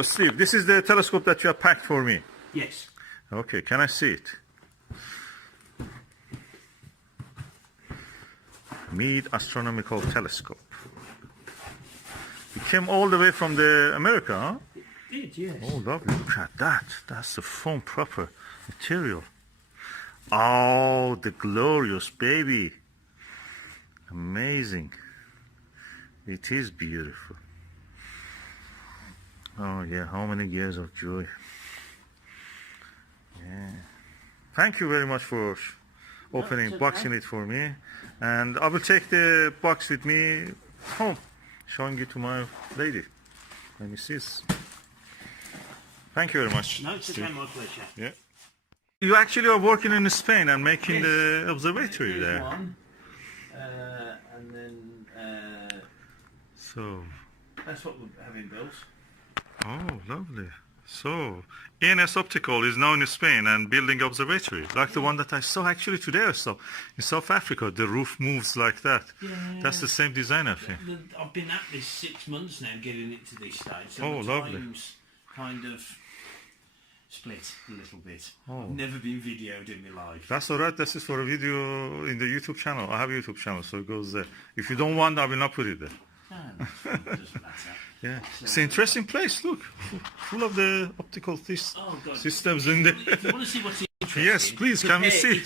Steve, this is the telescope that you have packed for me. Yes. Okay, can I see it? Meade Astronomical Telescope. It came all the way from the America, huh? It did, yes. Oh, lovely. Look at that. That's the foam proper material. Oh, the glorious baby. Amazing. It is beautiful. Oh, yeah. How many years of joy. Yeah. Thank you very much for opening, boxing it for me. And I will take the box with me home, showing it to my lady. Let me see this. Thank you very much. No, it's again my pleasure. Yeah. You actually are working in Spain and making the observatory Here's there. one. And then So, that's what we're having built. oh, lovely. So, ENS Optical is now in Spain and building observatory, like the one that I saw actually today or so in South Africa. The roof moves like that. Yeah. That's the same design, I think. I've been at this 6 months now, getting it to this stage. So Oh, the lovely. time's kind of split a little bit. Oh. I've never been videoed in my life. That's all right. This is for a video in the YouTube channel. I have a YouTube channel, so it goes there. If you don't want, I will not put it there. It doesn't matter. Yeah, it's an interesting place. Look, full of the optical Oh, God. systems in there. If you want to see what's interesting, Yes, please, can we see?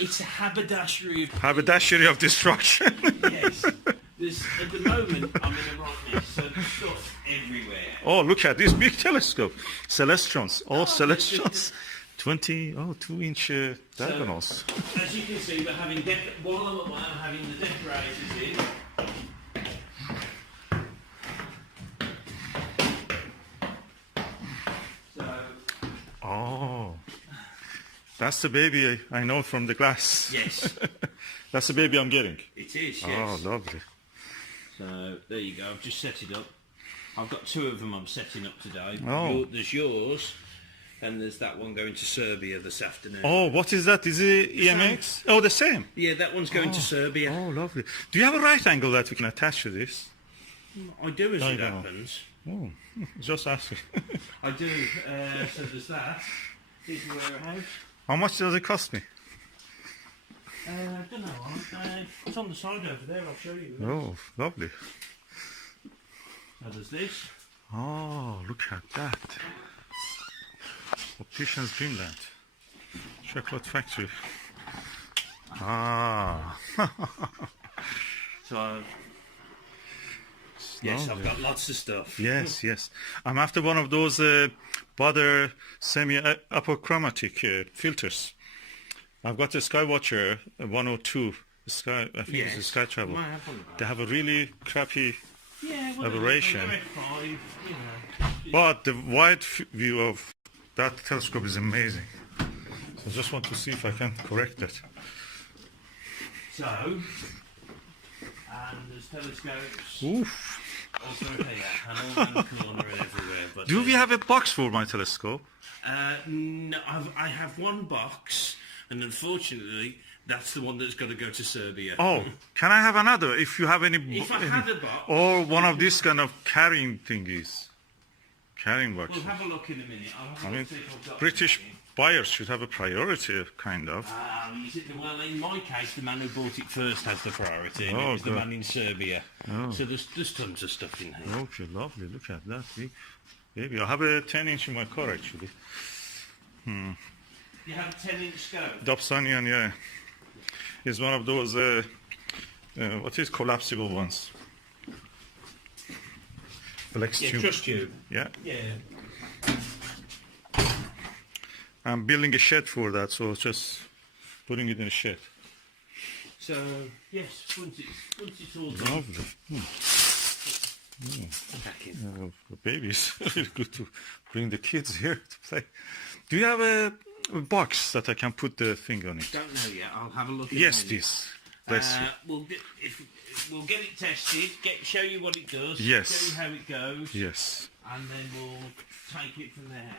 It's a haberdashery of... Haberdashery of destruction. Yes. At the moment, I'm in a rock mess, so there's stuff everywhere. Oh, look at this big telescope. Celestrons, all Celestrons. 2-inch diagonals. So, as you can see, we're having while I'm having the decorators in. Oh, that's the baby I know from the glass. Yes. That's the baby I'm getting. It is, yes. Oh, lovely. So, there you go. I've just set it up. I've got 2 of them I'm setting up today. Oh. There's yours, and there's that one going to Serbia this afternoon. Oh, what is that? Is it EMX? Oh, the same. Yeah, that one's going to Serbia. Oh, lovely. Do you have a right angle that we can attach to this? I do, as it know. happens. Oh, just asking. I do. So there's that. Here's the warehouse. How much does it cost me? I don't know. It's on the side over there. I'll show you. Oh, lovely. So there's this. Oh, look at that. Optician's Dreamland. Chocolate factory. Ah. So, yes, lovely. I've got lots of stuff. Yes, yes. I'm after one of those Butter semi-apochromatic filters. I've got a Skywatcher 102. Sky, I think it's a Sky Travel. They have a really crappy aberration. F5, you know. But the wide view of that telescope is amazing. So I just want to see if I can correct that. So, and there's telescopes Oof. also here, and all around the corner and everywhere. But Do we have a box for my telescope? No, I have one box, and unfortunately, that's the one that's got to go to Serbia. Oh, can I have another? If you have any, If I had a box, or one of these kind of carrying thingies, carrying boxes. we'll have a look in a minute. I'll have a I mean, look, see if I've got British something. buyers should have a priority, kind of. Well, in my case, the man who bought it first has the priority, and Oh, it was the good. man in Serbia. Oh. So there's tons of stuff in here. Okay, lovely. Look at that. Maybe I have a 10-inch in my car, actually. You have a 10-inch scope. Dobsonian, yeah. Is one of those, what is collapsible ones? Flex Yeah, tube. trust you. Yeah. Yeah. I'm building a shed for that, so just putting it in a shed. So yes, once it's all done. Lovely. Back in. The babies. Really good to bring the kids here to play. Do you have a box that I can put the thing on it? Don't know yet. I'll have a look. Yes, in a minute. please. Bless you. We'll get it tested. Show you what it does. Yes. Show you how it goes. Yes. And then we'll take it from there.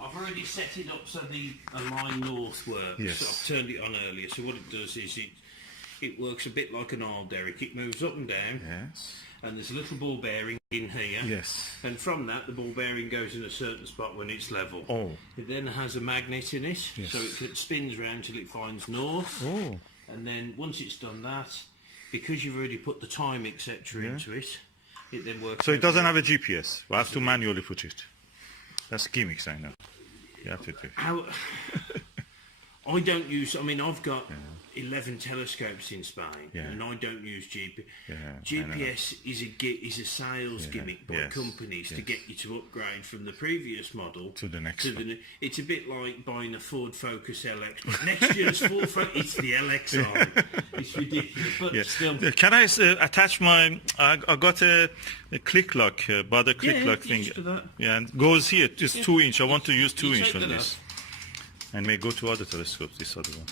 I've already set it up so the line north works. Yes. So I've turned it on earlier. So what it does is it works a bit like an oil derrick. It moves up and down. Yes. And there's a little ball bearing in here. Yes. And from that, the ball bearing goes in a certain spot when it's level. Oh. It then has a magnet in it, Yes. so it spins around till it finds north. Oh. And then once it's done that, because you've already put the time, etc. into it, it then works. So it doesn't have a GPS. We have to manually put it. That's gimmicks, I know. You have to do. I don't use. I mean, I've got 11 telescopes in Spain, and I don't use GPS. GPS is a sales gimmick by companies to get you to upgrade from the previous model to the next one. It's a bit like buying a Ford Focus LX, but next year's Ford Focus, it's the LXi. It's ridiculous, but still. Can I attach my? I got a click lock, bother click lock thing. Yeah, and goes here. Just 2-inch. I want to use 2-inch on this. And may go to other telescopes, this other one.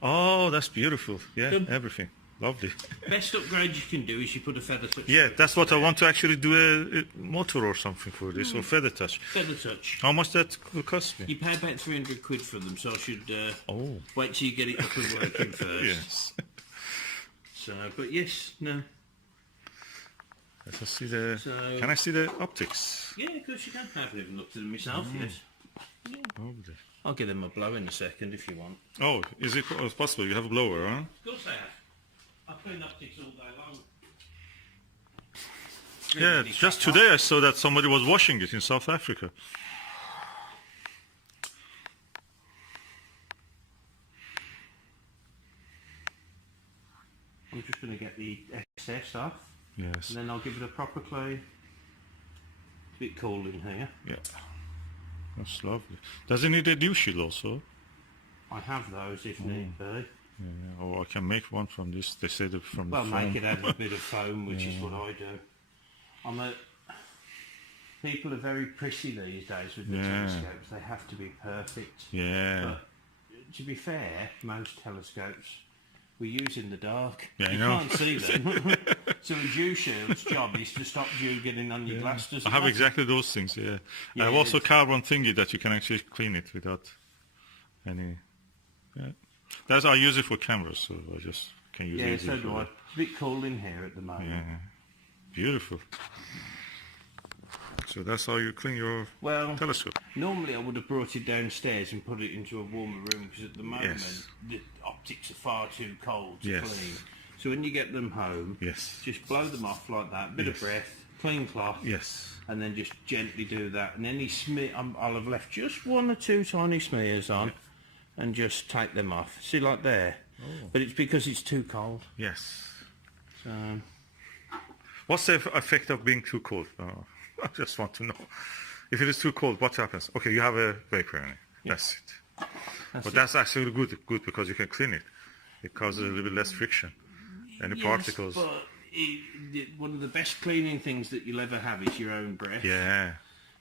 Oh, that's beautiful. Yeah, everything. Lovely. Best upgrade you can do is you put a feather touch. Yeah, that's what I want to actually do, a motor or something for this, or feather touch. Feather touch. How much that will cost me? You pay about 300 quid for them, so I should wait till you get it up and working first. Yes. So, but yes, no. Let's see the... Can I see the optics? Yeah, of course you can. I haven't even looked at them myself, yes. Yeah. I'll give them a blow in a second if you want. Oh, is it possible? You have a blower, huh? Of course I have. I clean optics all day long. Yeah, just today I saw that somebody was washing it in South Africa. I'm just going to get the excess off. Yes. And then I'll give it a proper clean. It's a bit cool in here. Yeah. That's lovely. Does it need a dew shield also? I have those if need be. Yeah, or I can make one from this. They said from the foam. Make it have a bit of foam, which is what I do. People are very prissy these days with the telescopes. They have to be perfect. Yeah. But to be fair, most telescopes we use in the dark. Yeah, you can't see them. So a dew shield's job is to stop dew getting on your glass. I have exactly those things, I have also carbon thingy that you can actually clean it without any... Yeah. That's I use it for cameras, so I just can use it. Yeah, so do I. It's a bit cool in here at the moment. Yeah. Beautiful. So that's how you clean your telescope. Normally I would have brought it downstairs and put it into a warmer room because at the moment the optics are far too cold to clean. So when you get them home, just blow them off like that, bit of breath, clean cloth, and then just gently do that. And any smear, I'll have left just 1 or 2 tiny smears on, and just take them off. See, like there. But it's because it's too cold. Yes. So, what's the effect of being too cold? I just want to know. If it is too cold, what happens? Okay, you have a vapor in it. That's it. That's actually good because you can clean it. It causes a little bit less friction. Any particles. But one of the best cleaning things that you'll ever have is your own breath. Yeah.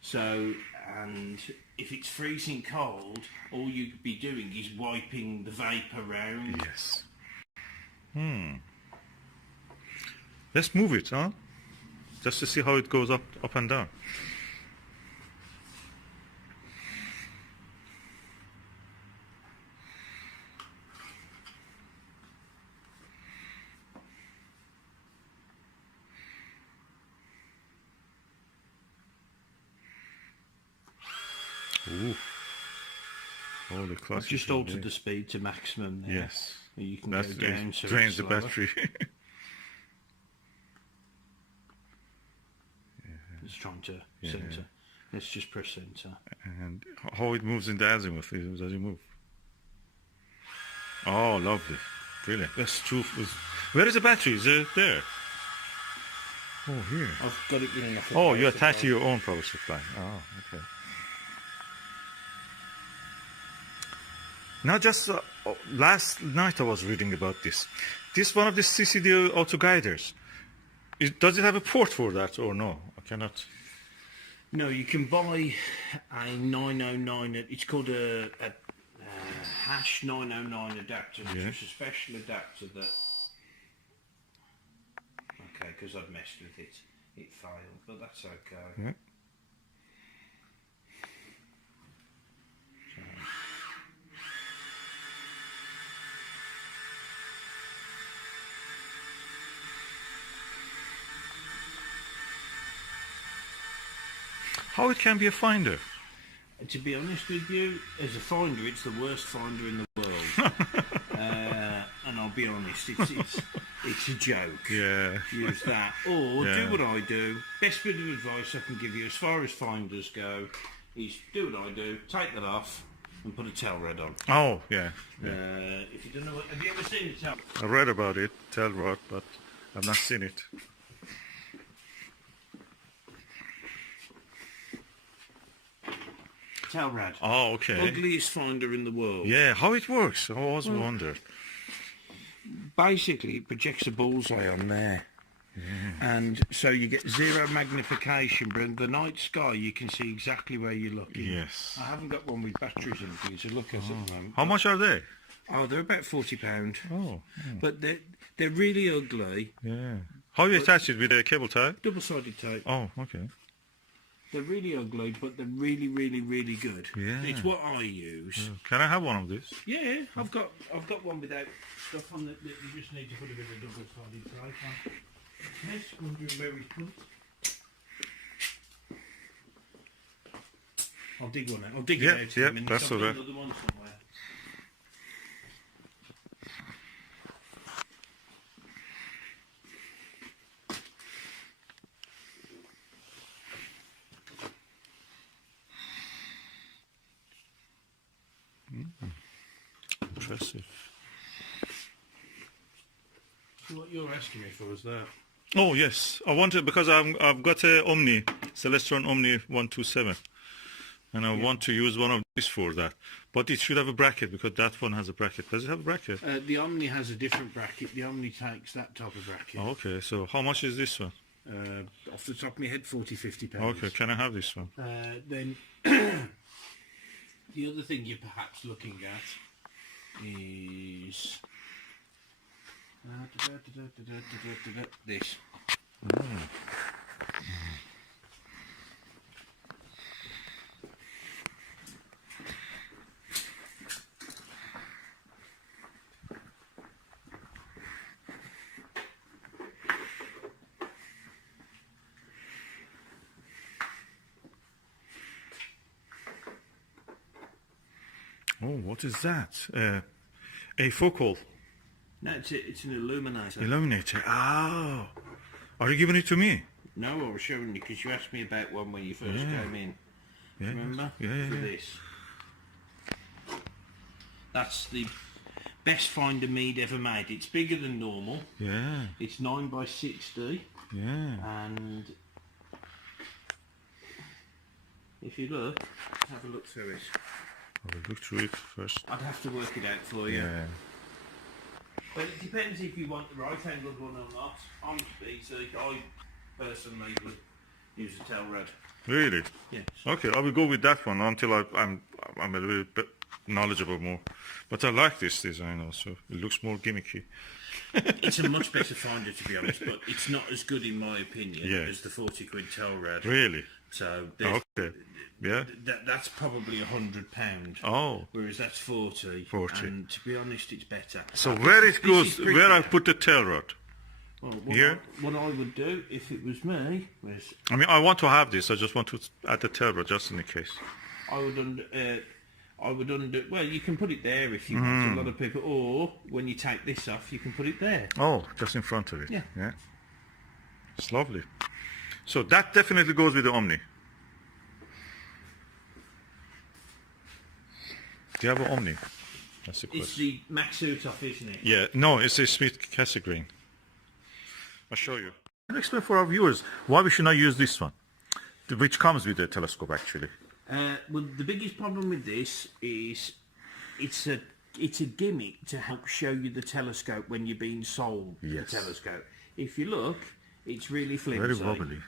So, and if it's freezing cold, all you'd be doing is wiping the vapour around. Yes. Let's move it, huh? Just to see how it goes up and down. Ooh. Holy class. I've just altered the speed to maximum there. Yes. You can go down so drains the battery. It's trying to centre. Let's just press centre. And how it moves in the azimuth, does it move? Oh, lovely. Brilliant. That's true. Where is the battery? Is it there? Oh, here. I've got it in enough. Oh, you attach to your own power supply. Oh, okay. Now, just last night I was reading about this. This one of the CCD auto guiders. Does it have a port for that or no? I cannot. No, you can buy a 909. It's called a hash 909 adapter, which is a special adapter that. Okay, because I've messed with it, it failed, but that's okay. Yeah. How it can be a finder? To be honest with you, as a finder, it's the worst finder in the world. And I'll be honest, it's a joke. Yeah. Use that. Or do what I do. Best bit of advice I can give you as far as finders go is do what I do, take that off and put a tail rod on. Oh, yeah. If you don't know have you ever seen a tail? I read about it, tail rod, but I've not seen it. Tail rod. Oh, okay. Ugliest finder in the world. Yeah, how it works? I always wondered. Basically, it projects a bullseye on there. And so you get zero magnification, but in the night sky you can see exactly where you're looking. Yes. I haven't got one with batteries in for you to look at the moment. How much are they? Oh, they're about £40. Oh. But they're really ugly. Yeah. How you attach it with a cable tie? Double-sided tape. Oh, okay. They're really ugly, but they're really, really, really good. Yeah. It's what I use. Can I have one of these? Yeah, I've got one without stuff on that you just need to put a bit of double-sided tape on. Yes, wondering where we put it. I'll dig one out. I'll dig it out in a minute. That's all right. Another one somewhere. Impressive. So what you're asking me for is that? Oh yes, I wanted because I've got a Omni Celestron Omni 127, and I want to use one of these for that. But it should have a bracket because that one has a bracket. Does it have a bracket? The Omni has a different bracket. The Omni takes that type of bracket. Oh, okay, so how much is this one? Off the top of my head, £40–50. Okay, can I have this one? Then the other thing you're perhaps looking at is this. Oh, what is that? A focal. No, it's an illuminator. Illuminator. Oh. Are you giving it to me? No, I was showing you because you asked me about one when you first came in. Yeah. Remember? Yeah. For this. That's the best finder Meade ever made. It's bigger than normal. Yeah. It's 9x60. Yeah. And if you look, have a look through it. I will look through it first. I'd have to work it out for you. Yeah. But it depends if you want the right-angled one or not. On BT, I personally would use a tail rod. Really? Yes. Okay, I will go with that one until I'm a little bit knowledgeable more. But I like this design also. It looks more gimmicky. It's a much better finder, to be honest, but it's not as good in my opinion as the 40 quid tail rod. Really? So okay. Yeah. That's probably £100. Oh. Whereas that's 40. 40. And to be honest, it's better. So where it goes, where I put the tail rod? Well, Here? What I would do if it was me was I mean, I want to have this. I just want to add the tail rod just in the case. I would undo. Well, you can put it there if you want. A lot of people, or when you take this off, you can put it there. Oh, just in front of it. Yeah. Yeah. It's lovely. So that definitely goes with the Omni. Do you have an Omni? That's the question. It's the Max suit off, isn't it? Yeah. No, it's a Schmidt Cassegrain. I'll show you. Can you explain for our viewers why we should not use this one, which comes with the telescope actually? Well, the biggest problem with this is it's a gimmick to help show you the telescope when you're being sold the telescope. If you look, it's really flimsy. Very wobbly.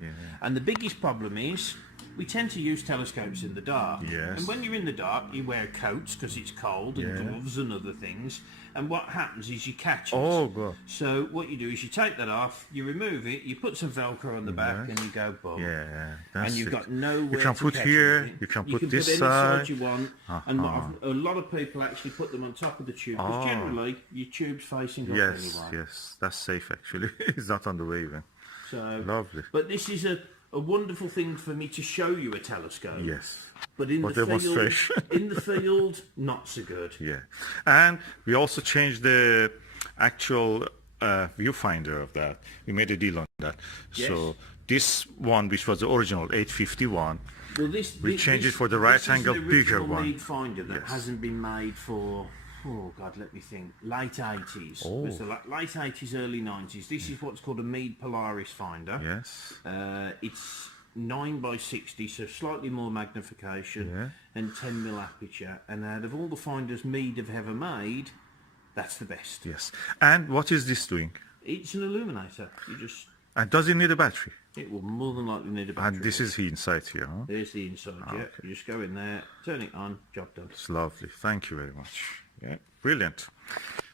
Yeah. And the biggest problem is we tend to use telescopes in the dark. Yes. And when you're in the dark, you wear coats because it's cold and gloves and other things. And what happens is you catch it. Oh, God. So what you do is you take that off, you remove it, you put some Velcro on the back, and you go boom. Yeah, and you've got nowhere you can to put catch here, anything. you can put this this side. side. You want. And a lot of people actually put them on top of the tube because generally your tube's facing up anyway. Yes, that's safe actually. It's not on the way even. So lovely. But this is a a wonderful thing for me to show you a telescope. Yes. But in the field, not so good. Yeah. And we also changed the actual viewfinder of that. We made a deal on that. Yes. So this one, which was the original 851, well, we changed it for the right angle bigger one. Meade finder that hasn't been made for, oh God, let me think, late 80s. Oh. It was the late 80s, early 90s. This is what's called a Meade Polaris finder. Yes. It's 9x60, so slightly more magnification, and 10mm aperture. And out of all the finders Meade have ever made, that's the best. Yes. And what is this doing? It's an illuminator. You just... And does it need a battery? It will more than likely need a battery. And this is the inside here, huh? There's the inside, yeah. Okay. You just go in there, turn it on, job done. It's lovely. Thank you very much. Yeah, brilliant.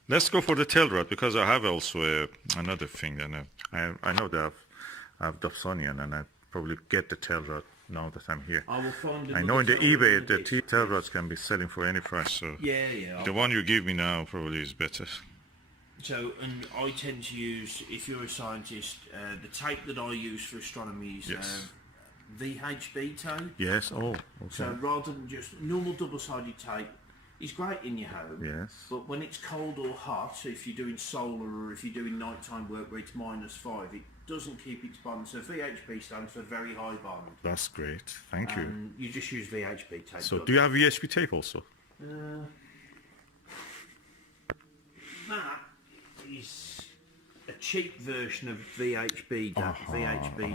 Let's go for the tail rod, because I have also another thing. And I know that I have Dobsonian, and I probably get the tail rod now that I'm here. I will find. I know in the eBay the tail rods can be selling for any price. So yeah. The one you give me now probably is better. So, and I tend to use, if you're a scientist, the tape that I use for astronomy is VHB tape. Yes. Oh. Okay. So rather than just normal double-sided tape, it's great in your home. Yes. But when it's cold or hot, so if you're doing solar or if you're doing nighttime work where it's -5, it doesn't keep its bond. So VHB stands for very high bond. That's great. Thank you. And you just use VHB tape. So do you have VHB tape also? That is a cheap version of VHB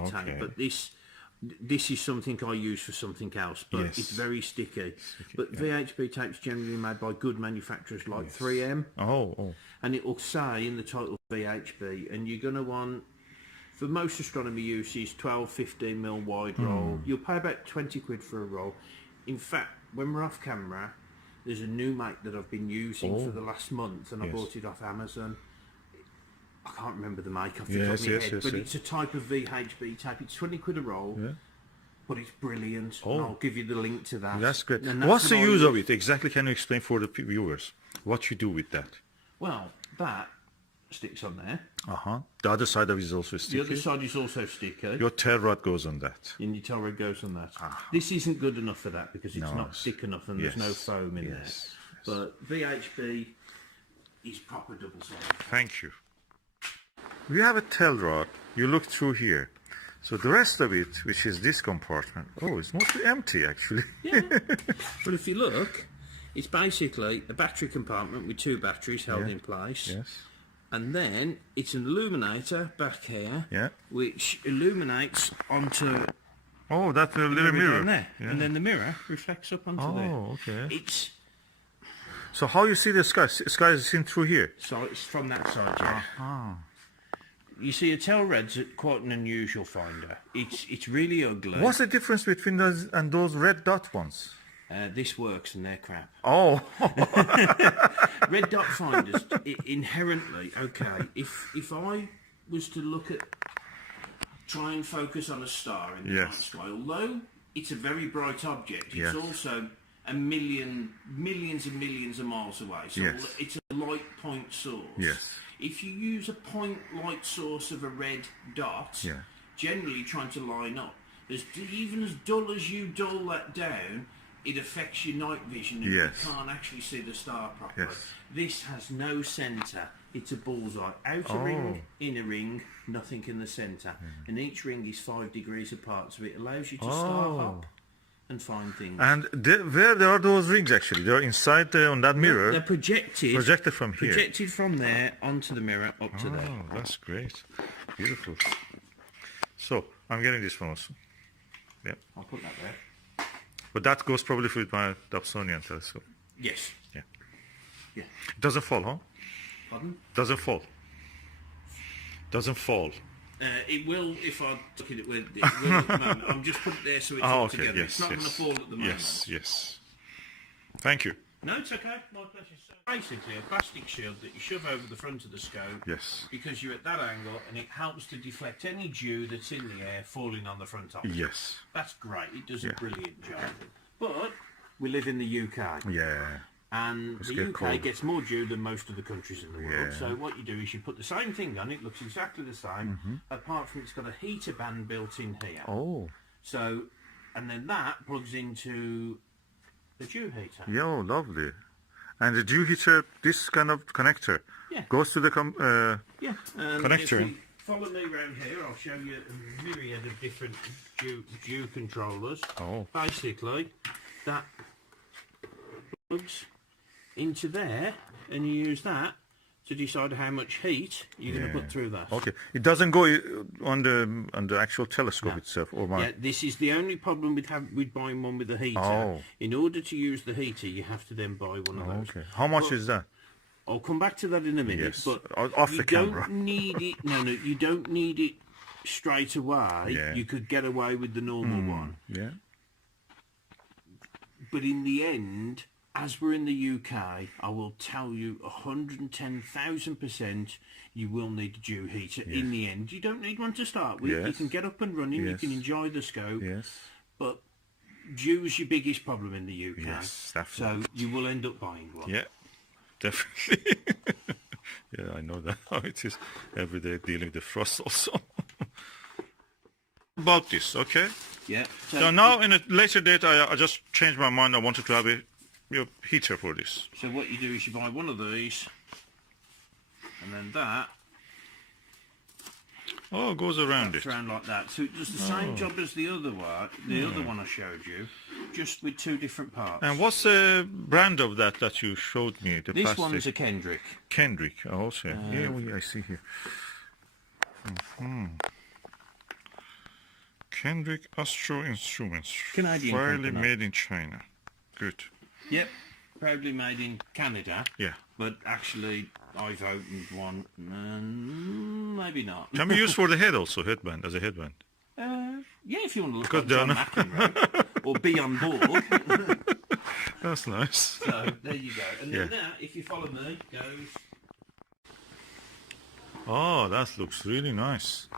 tape, but this is something I use for something else, but it's very sticky. But VHB tape's generally made by good manufacturers like 3M. And it will say in the title VHB, and you're going to want, for most astronomy uses, 12-15mm wide roll. You'll pay about 20 quid for a roll. In fact, when we're off camera, there's a new make that I've been using for the last month, and I bought it off Amazon. I can't remember the make off the top of my head, but it's a type of VHB tape. It's 20 quid a roll, but it's brilliant. And I'll give you the link to that. That's great. What's the use of it? Exactly, can you explain for the viewers what you do with that? Well, that sticks on there. The other side of it is also sticky. The other side is also sticky. Your tail rod goes on that. And your tail rod goes on that. This isn't good enough for that because it's not thick enough and there's no foam in there. But VHB is proper double-sided. Thank you. We have a tail rod. You look through here. So the rest of it, which is this compartment, it's mostly empty actually. But if you look, it's basically a battery compartment with 2 batteries held in place. And then it's an illuminator back here, which illuminates onto. That's a little mirror. There. And then the mirror reflects up onto there. Okay. It's. So how you see the sky? The sky is seen through here. So it's from that side. You see, a tail red's quite an unusual finder. It's really ugly. What's the difference between those and those red dot ones? This works and they're crap. Red dot finders, inherently, if I was to look at, try and focus on a star in the night sky, although it's a very bright object, it's also millions and millions of miles away, so it's a light point source. If you use a point light source of a red dot, generally trying to line up, even as dull as you dull that down, it affects your night vision and you can't actually see the star properly. This has no centre. It's a bullseye. Outer ring, inner ring, nothing in the centre. And each ring is 5 degrees apart, so it allows you to star hop and find things. And where there are those rings actually? They're inside on that mirror. They're projected. Projected from here. Projected from there onto the mirror up to there. That's great. Beautiful. So, I'm getting this one also. I'll put that there. But that goes probably with my Dobsonian telescope. Yes. It doesn't fall, huh? Pardon? Doesn't fall. Doesn't fall. It will if I look at it with it will at the moment. I'm just putting it there so it's all together. It's not going to fall at the moment. Yes. Thank you. No, it's okay. My pleasure. So basically, a plastic shield that you shove over the front of the scope. Because you're at that angle, and it helps to deflect any dew that's in the air falling on the front of it. That's great. It does a brilliant job. But we live in the UK. And the UK gets more dew than most of the countries in the world. So what you do is you put the same thing on, it looks exactly the same, apart from it's got a heater band built in here. Oh. So, and then that plugs into the dew heater. Yeah, oh, lovely. And the dew heater, this kind of connector, goes to the connector. If you follow me around here, I'll show you a myriad of different dew controllers. Oh. Basically, that plugs into there, and you use that to decide how much heat you're going to put through that. Okay, it doesn't go on the actual telescope itself, or Yeah, this is the only problem with buying one with a heater. Oh. In order to use the heater, you have to then buy one of those. Okay, how much is that? I'll come back to that in a minute. Yes, but off you the camera. don't need it. No, you don't need it straight away. Yeah. You could get away with the normal one. Yeah. But in the end, as we're in the UK, I will tell you 110,000% you will need a dew heater in the end. You don't need one to start with. You can get up and running, you can enjoy the scope. Yes. But dew is your biggest problem in the UK. Yes, definitely. So you will end up buying one. Yeah, definitely. Yeah, I know that how it is every day dealing with the frost also. About this, okay? Yeah. So now in a later date, I just changed my mind. I wanted to have a heater for this. So what you do is you buy one of these, and then that goes around it. Around like that. So it does the same job as the other one. The other one I showed you, just with two different parts. And what's the brand of that you showed me? The this plastic? one's a Kendrick. Kendrick, also. Yeah, I see here. Kendrick Astro Instruments. Canadian Fairly company. made in China. Good. Yep, proudly made in Canada. Yeah. But actually, I've opened one, maybe not. Can be used for the head also, headband, as a headband. Yeah, if you want to look Because at John McEnroe, or be on board. That's nice. So, there you go. And then that, if you follow me, goes... Oh, that looks really nice.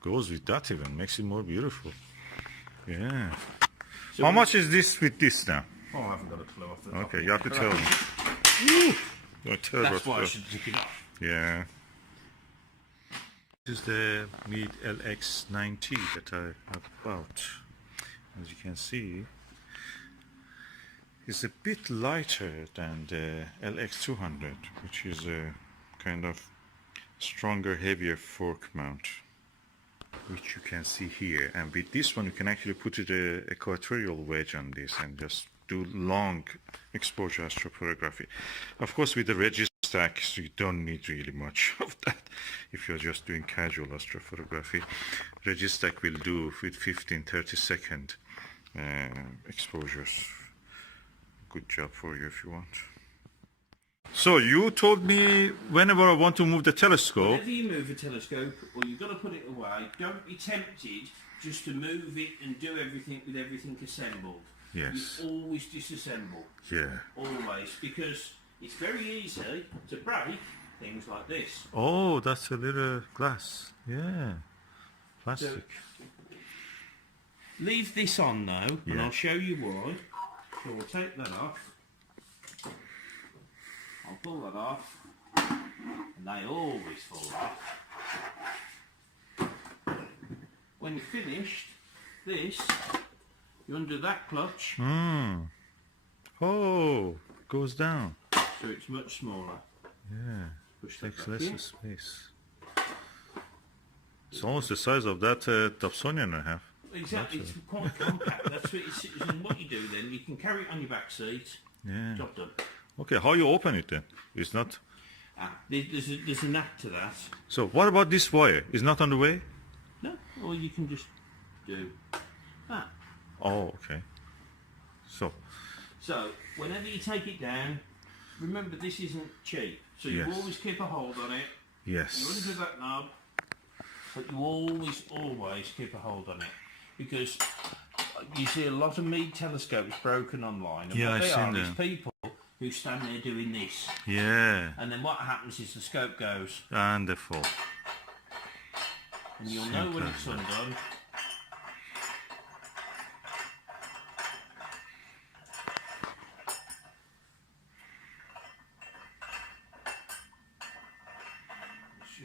Goes with that even, makes it more beautiful. Yeah. So how much is this with this now? Oh, I haven't got a clue off the top. Okay, you have to tell me. That's why I should take it off. Yeah. This is the Meade LX90 that I have bought. As you can see, it's a bit lighter than the LX200, which is a kind of stronger, heavier fork mount, which you can see here. And with this one you can actually put it a equatorial wedge on this and just do long exposure astrophotography. Of course, with the Registack you don't need really much of that if you're just doing casual astrophotography. Registack will do with 15-30 second exposures. Good job for you if you want. So you told me whenever I want to move the telescope... Whenever you move a telescope, or you've got to put it away, don't be tempted just to move it and do everything with everything assembled. Yes. You always disassemble. Yeah. Always, because it's very easy to break things like this. Oh, that's a little glass. Yeah. Plastic. So, leave this on though, and I'll show you why. So we'll take that off. I'll pull that off, and they always fall off. When you're finished, this, you undo that clutch. Oh, goes down. So it's much smaller. Yeah. Push that Takes back less in. space. It's almost the size of that Dobsonian I have. Exactly, it's quite compact. That's what, and what you do then, you can carry it on your back seat. Yeah. Job done. Okay, how you open it then? It's not... There's a knack to that. So what about this wire? Is not on the way? No, or you can just do that. Oh, okay. So whenever you take it down, remember this isn't cheap. So you always keep a hold on it. yes. You undo that knob, but you always keep a hold on it. Because you see a lot of Meade telescopes broken online. And what they are is people who stand there doing this. Yeah. And then what happens is the scope goes. And they fall. And you'll know when it's undone.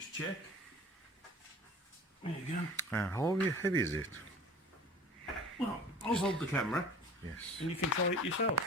to check. There you go. And how heavy is it? Well, I'll hold the camera. Yes. And you can try it yourself.